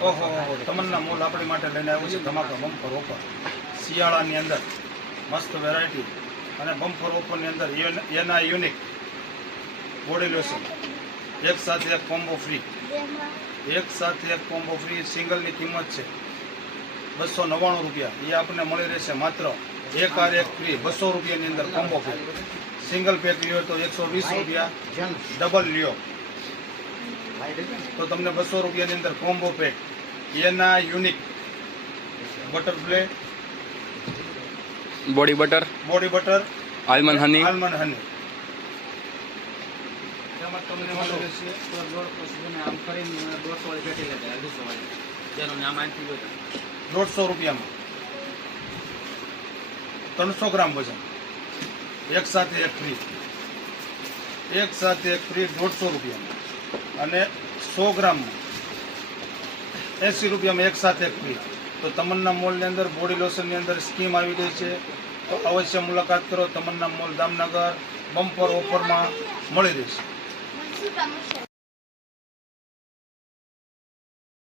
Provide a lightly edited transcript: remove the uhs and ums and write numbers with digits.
ઓહો તમન્ના મોલ આપણી માટે લઈને આવ્યું છે ધમાકા બમ્પર ઓફર શિયાળાની અંદર મસ્ત વેરાયટી અને બમ્પર ઓફરની અંદર એના યુનિક બોડી લોશન એક સાથે એક કોમ્બો ફ્રી, એક સાથે એક કોમ્બો ફ્રી. સિંગલની કિંમત છે 299 રૂપિયા. એ આપણને મળી રહેશે માત્ર એક આર એક ફ્રી 200 રૂપિયાની અંદર કોમ્બો પેક. સિંગલ પેક લ્યો તો 120 રૂપિયા, ડબલ લ્યો તો તમને 200 રૂપિયાની અંદર કોમ્બો પેક. એના યુનિક બટરફ્લે બોડી બટર આલમંડ હની તેમાં તમને મળી રહેશે 150 રૂપિયામાં 300 ગ્રામ વજન, એક સાથે એક ફ્રી, એક સાથે એક ફ્રી 150 રૂપિયામાં. અને 100 ગ્રામમાં 80 રૂપિયામાં એક સાથે એક ફ્રી. તો તમન્ના મોલની અંદર બોડી લોશનની અંદર સ્કીમ આવી ગઈ છે, તો અવશ્ય મુલાકાત કરો. તમન્ના મોલ જામનગર બમ્પર ઓફરમાં મળી રહેશે.